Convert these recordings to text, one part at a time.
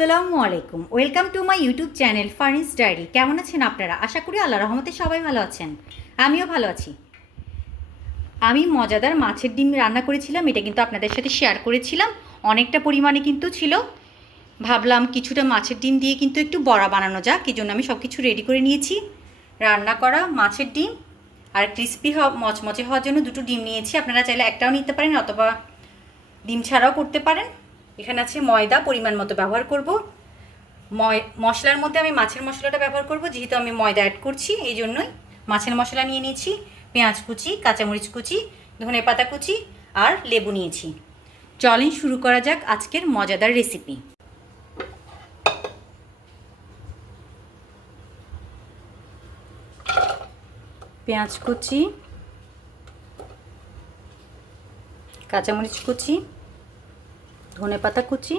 আসসালামু আলাইকুম, welcome to my YouTube channel Faris diary. কেমন আছেন আপনারা? আশা করি আল্লাহ রহমতে সবাই ভালো আছেন। আমিও ভালো আছি। আমি মজাদার মাছের ডিম রান্না করেছিলাম, এটা কিন্তু আপনাদের সাথে শেয়ার করেছিলাম। অনেকটা পরিমাণে কিন্তু ছিল। ভাবলাম কিছুটা মাছের ডিম দিয়ে কিন্তু একটু বড়া বানানো যাক, এই জন্য আমি সব কিছু রেডি করে নিয়েছি। রান্না করা মাছের ডিম আর ক্রিস্পি মচমচে হওয়ার জন্য দুটো ডিম নিয়েছি। আপনারা চাইলে একটাও নিতে পারেন অথবা ডিম ছাড়াও করতে পারেন। এখানে আছে ময়দা, পরিমাণ মতো ব্যবহার করব। মশলার মধ্যে আমি মাছের মশলাটা ব্যবহার করব, যেহেতু আমি ময়দা অ্যাড করছি এই জন্যই মাছের মশলা নিয়ে নিয়েছি। পেঁয়াজ কুচি, কাঁচামরিচ কুচি, ধনেপাতা কুচি আর লেবু নিয়েছি। চলেন শুরু করা যাক আজকের মজাদার রেসিপি। পেঁয়াজ কুচি, কাঁচামরিচ কুচি, ধনেপাতা কুচি,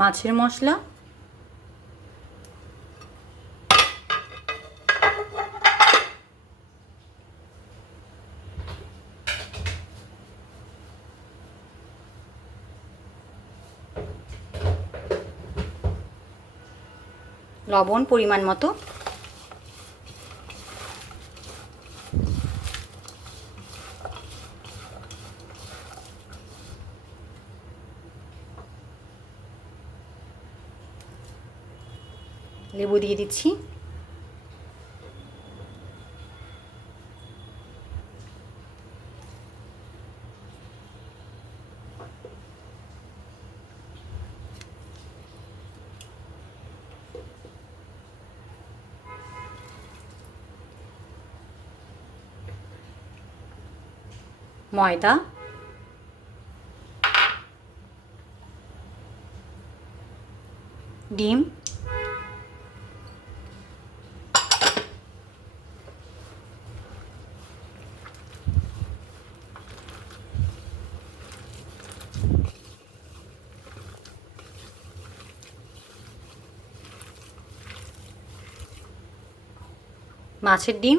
মাছের মশলা, লবণ পরিমাণ মতো, লেবু দিয়ে দিচ্ছি। ময়দা, ডিম, মাছের ডিম,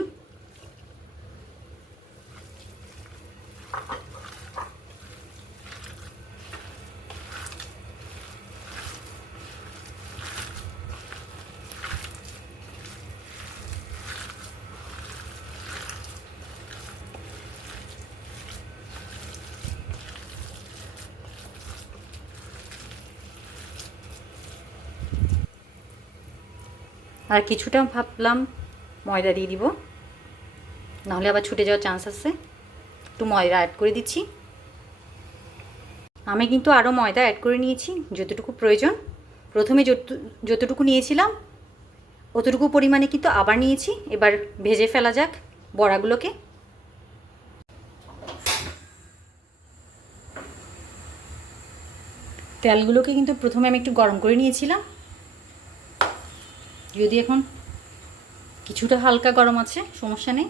আর কিছুটা ভাবলাম ময়দা দিয়ে দিব, নাহলে আবার ছুটে যাওয়ার চান্স আছে। একটু ময়দা অ্যাড করে দিচ্ছি। আমি কিন্তু আরও ময়দা অ্যাড করে নিয়েছি যতটুকু প্রয়োজন। প্রথমে যতটুকু নিয়েছিলাম অতটুকু পরিমাণে কিন্তু আবার নিয়েছি। এবার ভেজে ফেলা যাক বড়াগুলোকে। তেলগুলোকে কিন্তু প্রথমে আমি একটু গরম করে নিয়েছিলাম, যদি এখন কিছুটা হালকা গরম আছে, সমস্যা নেই।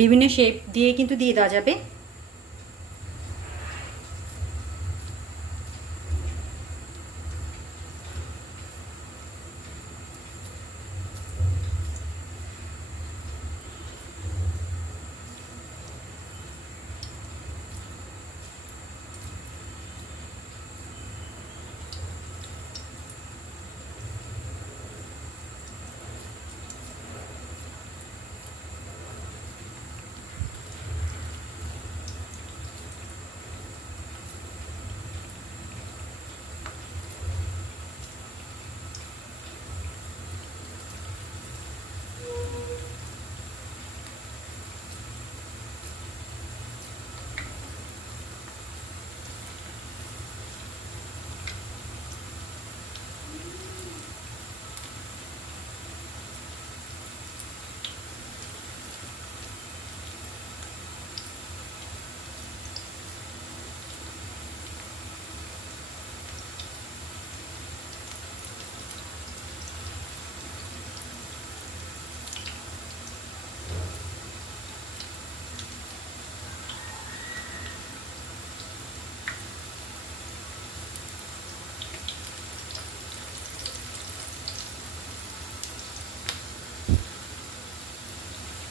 বিভিন্ন শেপ দিয়ে কিন্তু দিয়ে দেওয়া যাবে।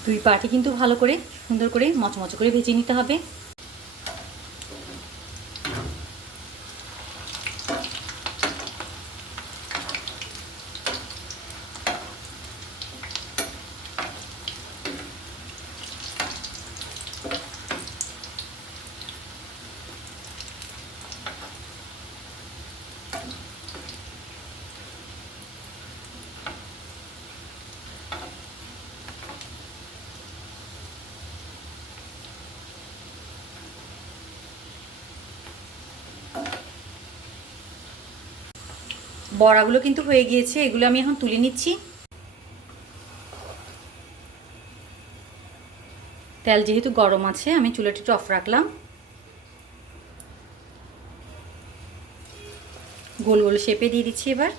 দুই পাটি কিন্তু ভালো করে সুন্দর করে মচমচ করে ভেজে নিতে হবে। বড়াগুলো কিন্তু হয়ে গিয়েছে, এগুলো আমি এখন তুলে নিচ্ছি। তেল যেহেতু গরম আছে আমি চুলাটা একটু অফ রাখলাম। গোল গোল শেপে দিয়ে দিচ্ছি এবার।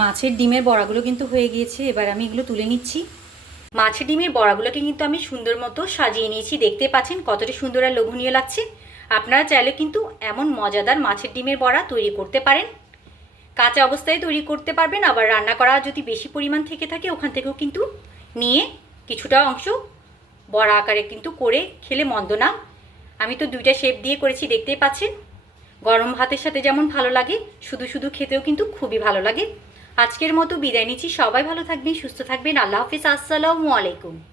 মাছের ডিমের বড়াগুলো কিন্তু হয়ে গিয়েছে, এবার আমি এগুলো তুলে নিচ্ছি। মাছের ডিমের বড়াগুলোকে কিন্তু আমি সুন্দর মতো সাজিয়ে নিয়েছি, দেখতে পাচ্ছেন কতটা সুন্দর আর লোভনীয় লাগছে। আপনারা চাইলে কিন্তু এমন মজাদার মাছের ডিমের বড়া তৈরি করতে পারেন, কাঁচা অবস্থায় তৈরি করতে পারবেন, আবার রান্না করা যদি বেশি পরিমাণ থেকে থাকে ওখান থেকেও কিন্তু নিয়ে কিছুটা অংশ বড়া আকারে কিন্তু করে খেলে মন্দ না। আমি তো দুইটা শেপ দিয়ে করেছি, দেখতেই পাচ্ছেন। গরম ভাতের সাথে যেমন ভালো লাগে, শুধু শুধু খেতেও কিন্তু খুবই ভালো লাগে। আজকের মতো বিদায় নিচ্ছি, সবাই ভালো থাকবেন, সুস্থ থাকবেন। আল্লাহ হাফিজ, আসসালামু আলাইকুম।